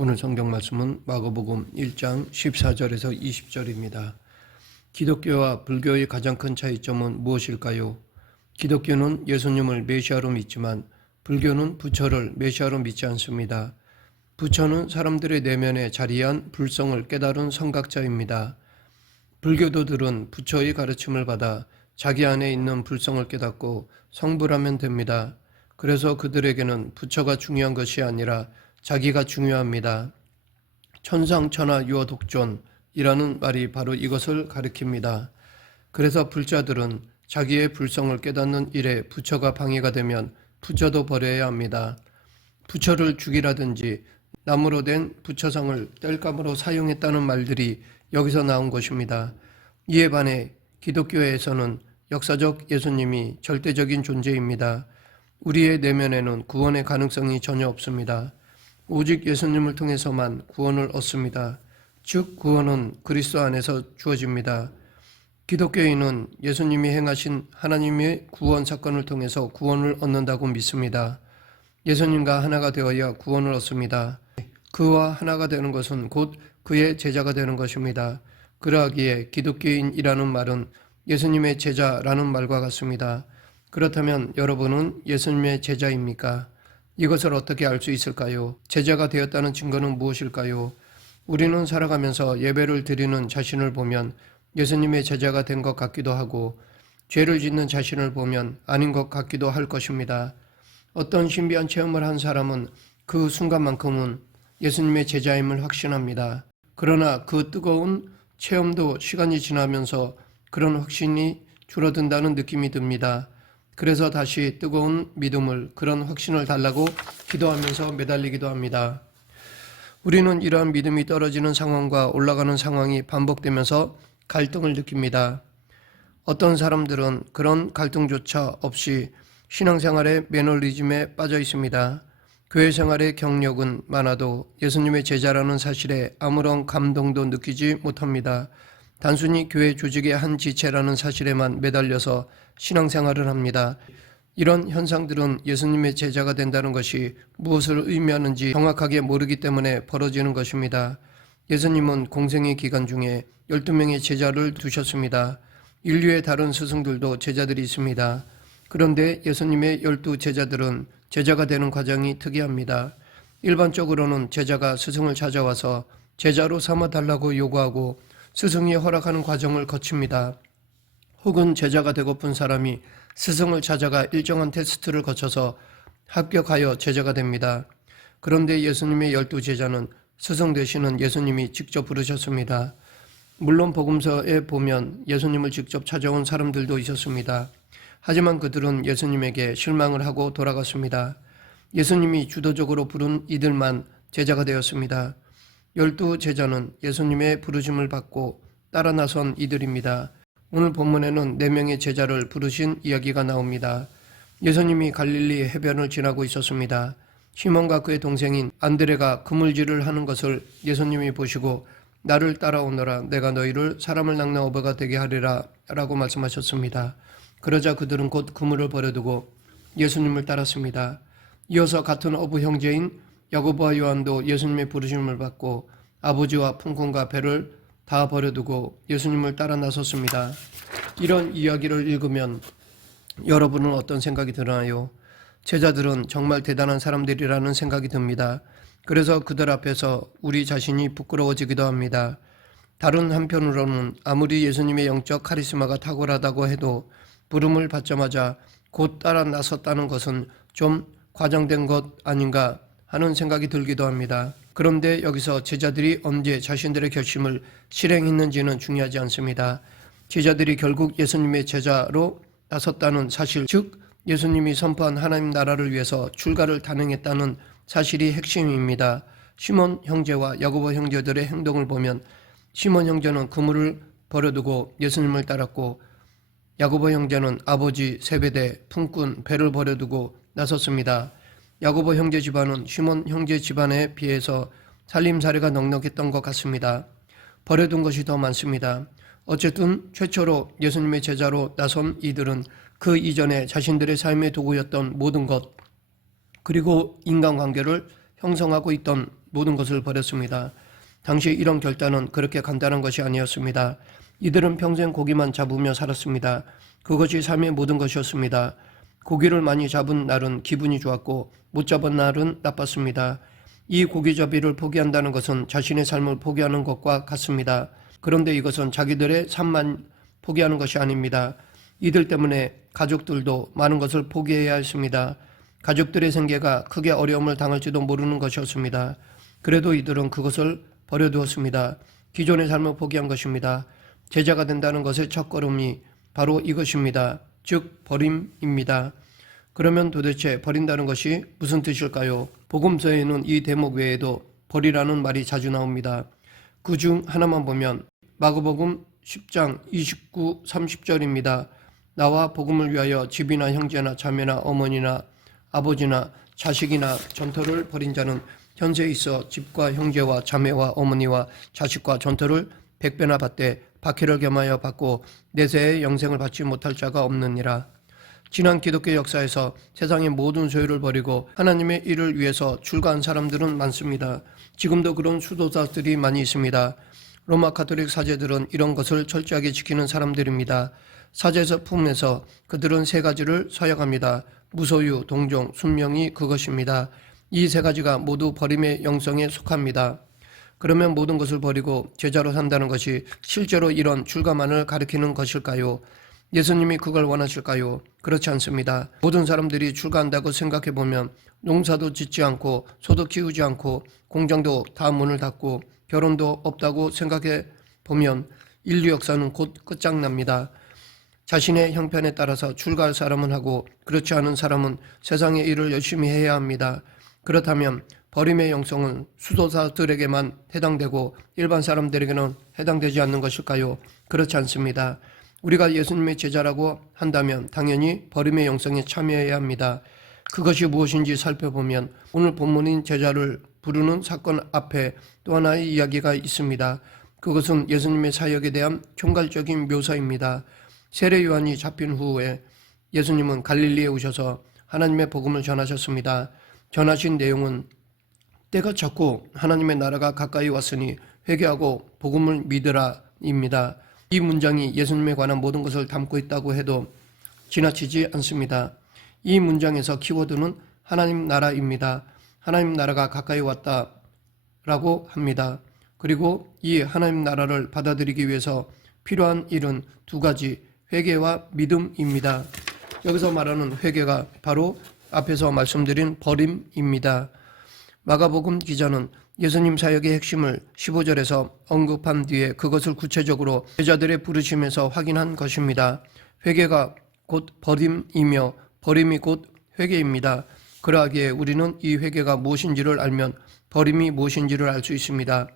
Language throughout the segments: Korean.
오늘 성경 말씀은 마가복음 1장 14절에서 20절입니다. 기독교와 불교의 가장 큰 차이점은 무엇일까요? 기독교는 예수님을 메시아로 믿지만 불교는 부처를 메시아로 믿지 않습니다. 부처는 사람들의 내면에 자리한 불성을 깨달은 선각자입니다. 불교도들은 부처의 가르침을 받아 자기 안에 있는 불성을 깨닫고 성불하면 됩니다. 그래서 그들에게는 부처가 중요한 것이 아니라 자기가 중요합니다. 천상천하 유어독존이라는 말이 바로 이것을 가리킵니다. 그래서 불자들은 자기의 불성을 깨닫는 일에 부처가 방해가 되면 부처도 버려야 합니다. 부처를 죽이라든지 나무로 된 부처상을 땔감으로 사용했다는 말들이 여기서 나온 것입니다. 이에 반해 기독교에서는 역사적 예수님이 절대적인 존재입니다. 우리의 내면에는 구원의 가능성이 전혀 없습니다. 오직 예수님을 통해서만 구원을 얻습니다. 즉 구원은 그리스도 안에서 주어집니다. 기독교인은 예수님이 행하신 하나님의 구원 사건을 통해서 구원을 얻는다고 믿습니다. 예수님과 하나가 되어야 구원을 얻습니다. 그와 하나가 되는 것은 곧 그의 제자가 되는 것입니다. 그러하기에 기독교인이라는 말은 예수님의 제자라는 말과 같습니다. 그렇다면 여러분은 예수님의 제자입니까? 이것을 어떻게 알 수 있을까요? 제자가 되었다는 증거는 무엇일까요? 우리는 살아가면서 예배를 드리는 자신을 보면 예수님의 제자가 된 것 같기도 하고 죄를 짓는 자신을 보면 아닌 것 같기도 할 것입니다. 어떤 신비한 체험을 한 사람은 그 순간만큼은 예수님의 제자임을 확신합니다. 그러나 그 뜨거운 체험도 시간이 지나면서 그런 확신이 줄어든다는 느낌이 듭니다. 그래서 다시 뜨거운 믿음을, 그런 확신을 달라고 기도하면서 매달리기도 합니다. 우리는 이러한 믿음이 떨어지는 상황과 올라가는 상황이 반복되면서 갈등을 느낍니다. 어떤 사람들은 그런 갈등조차 없이 신앙생활의 매너리즘에 빠져 있습니다. 교회 생활의 경력은 많아도 예수님의 제자라는 사실에 아무런 감동도 느끼지 못합니다. 단순히 교회 조직의 한 지체라는 사실에만 매달려서 신앙생활을 합니다. 이런 현상들은 예수님의 제자가 된다는 것이 무엇을 의미하는지 정확하게 모르기 때문에 벌어지는 것입니다. 예수님은 공생의 기간 중에 12명의 제자를 두셨습니다. 인류의 다른 스승들도 제자들이 있습니다. 그런데 예수님의 12제자들은 제자가 되는 과정이 특이합니다. 일반적으로는 제자가 스승을 찾아와서 제자로 삼아달라고 요구하고 스승이 허락하는 과정을 거칩니다. 혹은 제자가 되고픈 사람이 스승을 찾아가 일정한 테스트를 거쳐서 합격하여 제자가 됩니다. 그런데 예수님의 12제자는 스승 되시는 예수님이 직접 부르셨습니다. 물론 복음서에 보면 예수님을 직접 찾아온 사람들도 있었습니다. 하지만 그들은 예수님에게 실망을 하고 돌아갔습니다. 예수님이 주도적으로 부른 이들만 제자가 되었습니다. 12제자는 예수님의 부르심을 받고 따라 나선 이들입니다. 오늘 본문에는 4명의 제자를 부르신 이야기가 나옵니다. 예수님이 갈릴리 해변을 지나고 있었습니다. 시몬과 그의 동생인 안드레가 그물질을 하는 것을 예수님이 보시고 나를 따라오너라, 내가 너희를 사람을 낚는 어부가 되게 하리라 라고 말씀하셨습니다. 그러자 그들은 곧 그물을 버려두고 예수님을 따랐습니다. 이어서 같은 어부 형제인 야고보와 요한도 예수님의 부르심을 받고 아버지와 품꾼과 배를 다 버려두고 예수님을 따라 나섰습니다. 이런 이야기를 읽으면 여러분은 어떤 생각이 드나요? 제자들은 정말 대단한 사람들이라는 생각이 듭니다. 그래서 그들 앞에서 우리 자신이 부끄러워지기도 합니다. 다른 한편으로는 아무리 예수님의 영적 카리스마가 탁월하다고 해도 부름을 받자마자 곧 따라 나섰다는 것은 좀 과장된 것 아닌가 하는 생각이 들기도 합니다. 그런데 여기서 제자들이 언제 자신들의 결심을 실행했는지는 중요하지 않습니다. 제자들이 결국 예수님의 제자로 나섰다는 사실, 즉 예수님이 선포한 하나님 나라를 위해서 출가를 단행했다는 사실이 핵심입니다. 시몬 형제와 야고보 형제들의 행동을 보면 시몬 형제는 그물을 버려두고 예수님을 따랐고 야고보 형제는 아버지 세베대, 품꾼, 배를 버려두고 나섰습니다. 야고보 형제 집안은 시몬 형제 집안에 비해서 살림살이가 넉넉했던 것 같습니다. 버려둔 것이 더 많습니다. 어쨌든 최초로 예수님의 제자로 나선 이들은 그 이전에 자신들의 삶의 도구였던 모든 것, 그리고 인간관계를 형성하고 있던 모든 것을 버렸습니다. 당시 이런 결단은 그렇게 간단한 것이 아니었습니다. 이들은 평생 고기만 잡으며 살았습니다. 그것이 삶의 모든 것이었습니다. 고기를 많이 잡은 날은 기분이 좋았고 못 잡은 날은 나빴습니다. 이 고기잡이를 포기한다는 것은 자신의 삶을 포기하는 것과 같습니다. 그런데 이것은 자기들의 삶만 포기하는 것이 아닙니다. 이들 때문에 가족들도 많은 것을 포기해야 했습니다. 가족들의 생계가 크게 어려움을 당할지도 모르는 것이었습니다. 그래도 이들은 그것을 버려두었습니다. 기존의 삶을 포기한 것입니다. 제자가 된다는 것의 첫걸음이 바로 이것입니다. 즉 버림입니다. 그러면 도대체 버린다는 것이 무슨 뜻일까요? 복음서에는 이 대목 외에도 버리라는 말이 자주 나옵니다. 그 중 하나만 보면 마가복음 10장 29, 30절입니다. 나와 복음을 위하여 집이나 형제나 자매나 어머니나 아버지나 자식이나 전토를 벌인 자는 현세에 있어 집과 형제와 자매와 어머니와 자식과 전토를 100배나 받되 박해를 겸하여 받고 내세의 영생을 받지 못할 자가 없느니라. 지난 기독교 역사에서 세상의 모든 소유를 버리고 하나님의 일을 위해서 출가한 사람들은 많습니다. 지금도 그런 수도자들이 많이 있습니다. 로마 가톨릭 사제들은 이런 것을 철저하게 지키는 사람들입니다. 사제서 품에서 그들은 세 가지를 서약합니다. 무소유, 동종, 순명이 그것입니다. 이 세 가지가 모두 버림의 영성에 속합니다. 그러면 모든 것을 버리고 제자로 산다는 것이 실제로 이런 출가만을 가리키는 것일까요? 예수님이 그걸 원하실까요? 그렇지 않습니다. 모든 사람들이 출가한다고 생각해보면 농사도 짓지 않고 소도 키우지 않고 공장도 다 문을 닫고 결혼도 없다고 생각해보면 인류 역사는 곧 끝장납니다. 자신의 형편에 따라서 출가할 사람은 하고 그렇지 않은 사람은 세상의 일을 열심히 해야 합니다. 그렇다면 버림의 영성은 수도사들에게만 해당되고 일반 사람들에게는 해당되지 않는 것일까요? 그렇지 않습니다. 우리가 예수님의 제자라고 한다면 당연히 버림의 영성에 참여해야 합니다. 그것이 무엇인지 살펴보면 오늘 본문인 제자를 부르는 사건 앞에 또 하나의 이야기가 있습니다. 그것은 예수님의 사역에 대한 총괄적인 묘사입니다. 세례 요한이 잡힌 후에 예수님은 갈릴리에 오셔서 하나님의 복음을 전하셨습니다. 전하신 내용은 때가 찼고 하나님의 나라가 가까이 왔으니 회개하고 복음을 믿으라입니다. 이 문장이 예수님에 관한 모든 것을 담고 있다고 해도 지나치지 않습니다. 이 문장에서 키워드는 하나님 나라입니다. 하나님 나라가 가까이 왔다라고 합니다. 그리고 이 하나님 나라를 받아들이기 위해서 필요한 일은 두 가지, 회개와 믿음입니다. 여기서 말하는 회개가 바로 앞에서 말씀드린 버림입니다. 마가복음 기자는 예수님 사역의 핵심을 15절에서 언급한 뒤에 그것을 구체적으로 제자들의 부르심에서 확인한 것입니다. 회개가 곧 버림이며 버림이 곧 회개입니다. 그러하기에 우리는 이 회개가 무엇인지를 알면 버림이 무엇인지를 알 수 있습니다.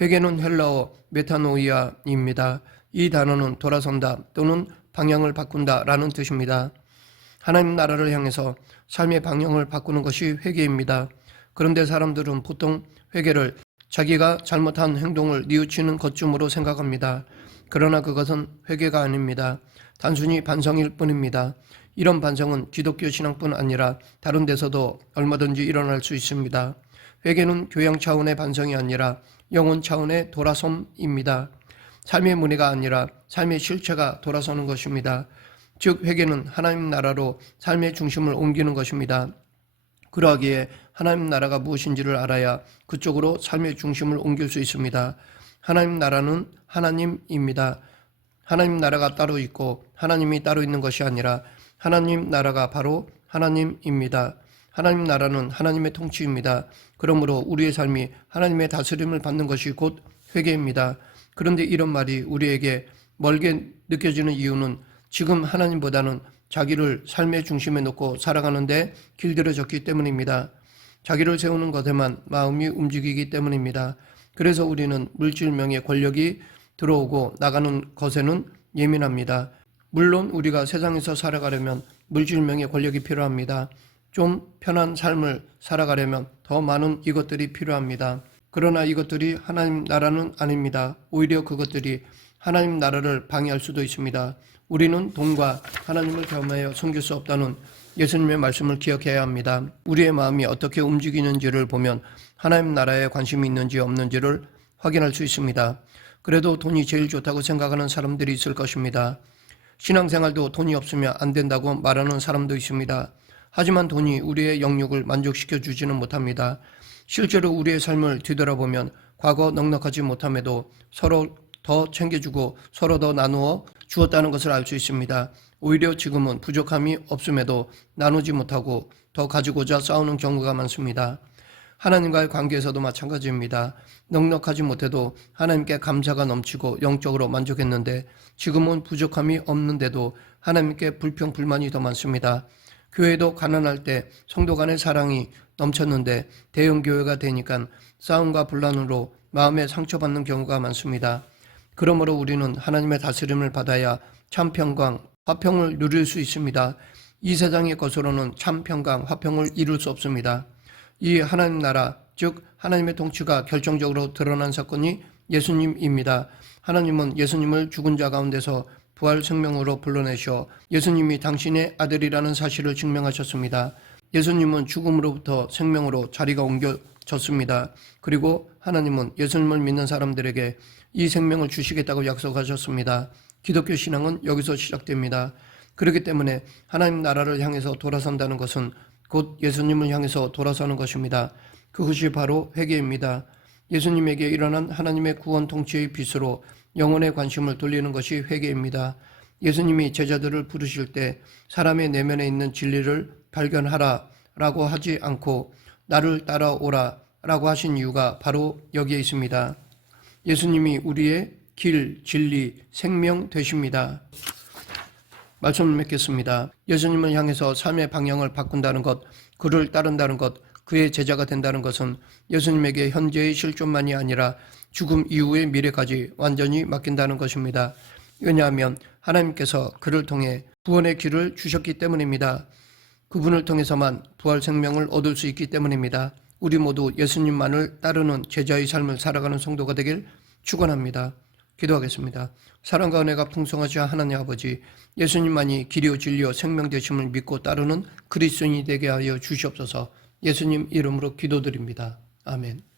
회개는 헬라어 메타노이아입니다. 이 단어는 돌아선다 또는 방향을 바꾼다 라는 뜻입니다. 하나님 나라를 향해서 삶의 방향을 바꾸는 것이 회개입니다. 그런데 사람들은 보통 회개를 자기가 잘못한 행동을 뉘우치는 것쯤으로 생각합니다. 그러나 그것은 회개가 아닙니다. 단순히 반성일 뿐입니다. 이런 반성은 기독교 신앙뿐 아니라 다른 데서도 얼마든지 일어날 수 있습니다. 회개는 교양 차원의 반성이 아니라 영혼 차원의 돌아섬입니다. 삶의 문의가 아니라 삶의 실체가 돌아서는 것입니다. 즉 회개는 하나님 나라로 삶의 중심을 옮기는 것입니다. 그러하기에 하나님 나라가 무엇인지를 알아야 그쪽으로 삶의 중심을 옮길 수 있습니다. 하나님 나라는 하나님입니다. 하나님 나라가 따로 있고 하나님이 따로 있는 것이 아니라 하나님 나라가 바로 하나님입니다. 하나님 나라는 하나님의 통치입니다. 그러므로 우리의 삶이 하나님의 다스림을 받는 것이 곧 회개입니다. 그런데 이런 말이 우리에게 멀게 느껴지는 이유는 지금 하나님보다는 자기를 삶의 중심에 놓고 살아가는데 길들여졌기 때문입니다. 자기를 세우는 것에만 마음이 움직이기 때문입니다. 그래서 우리는 물질명의 권력이 들어오고 나가는 것에는 예민합니다. 물론 우리가 세상에서 살아가려면 물질명의 권력이 필요합니다. 좀 편한 삶을 살아가려면 더 많은 이것들이 필요합니다. 그러나 이것들이 하나님 나라는 아닙니다. 오히려 그것들이 하나님 나라를 방해할 수도 있습니다. 우리는 돈과 하나님을 겸하여 섬길 수 없다는 예수님의 말씀을 기억해야 합니다. 우리의 마음이 어떻게 움직이는지를 보면 하나님 나라에 관심이 있는지 없는지를 확인할 수 있습니다. 그래도 돈이 제일 좋다고 생각하는 사람들이 있을 것입니다. 신앙생활도 돈이 없으면 안 된다고 말하는 사람도 있습니다. 하지만 돈이 우리의 영역을 만족시켜 주지는 못합니다. 실제로 우리의 삶을 뒤돌아보면 과거 넉넉하지 못함에도 서로 더 챙겨주고 서로 더 나누어 주었다는 것을 알 수 있습니다. 오히려 지금은 부족함이 없음에도 나누지 못하고 더 가지고자 싸우는 경우가 많습니다. 하나님과의 관계에서도 마찬가지입니다. 넉넉하지 못해도 하나님께 감사가 넘치고 영적으로 만족했는데 지금은 부족함이 없는데도 하나님께 불평, 불만이 더 많습니다. 교회도 가난할 때 성도 간의 사랑이 넘쳤는데 대형교회가 되니까 싸움과 분란으로 마음에 상처받는 경우가 많습니다. 그러므로 우리는 하나님의 다스림을 받아야 참 평강, 화평을 누릴 수 있습니다. 이 세상의 것으로는 참 평강, 화평을 이룰 수 없습니다. 이 하나님 나라, 즉 하나님의 통치가 결정적으로 드러난 사건이 예수님입니다. 하나님은 예수님을 죽은 자 가운데서 부활 생명으로 불러내셔 예수님이 당신의 아들이라는 사실을 증명하셨습니다. 예수님은 죽음으로부터 생명으로 자리가 옮겨졌습니다. 그리고 하나님은 예수님을 믿는 사람들에게 이 생명을 주시겠다고 약속하셨습니다. 기독교 신앙은 여기서 시작됩니다. 그렇기 때문에 하나님 나라를 향해서 돌아선다는 것은 곧 예수님을 향해서 돌아서는 것입니다. 그것이 바로 회개입니다. 예수님에게 일어난 하나님의 구원 통치의 빛으로 영혼의 관심을 돌리는 것이 회개입니다. 예수님이 제자들을 부르실 때 사람의 내면에 있는 진리를 발견하라 라고 하지 않고 나를 따라오라 라고 하신 이유가 바로 여기에 있습니다. 예수님이 우리의 길, 진리, 생명 되십니다. 말씀을 맺겠습니다. 예수님을 향해서 삶의 방향을 바꾼다는 것, 그를 따른다는 것, 그의 제자가 된다는 것은 예수님에게 현재의 실존만이 아니라 죽음 이후의 미래까지 완전히 맡긴다는 것입니다. 왜냐하면 하나님께서 그를 통해 구원의 길을 주셨기 때문입니다. 그분을 통해서만 부활 생명을 얻을 수 있기 때문입니다. 우리 모두 예수님만을 따르는 제자의 삶을 살아가는 성도가 되길 축원합니다. 기도하겠습니다. 사랑과 은혜가 풍성하신 하나님 아버지, 예수님만이 길이요 진리요 생명 되심을 믿고 따르는 그리스도인이 되게 하여 주시옵소서. 예수님 이름으로 기도드립니다. 아멘.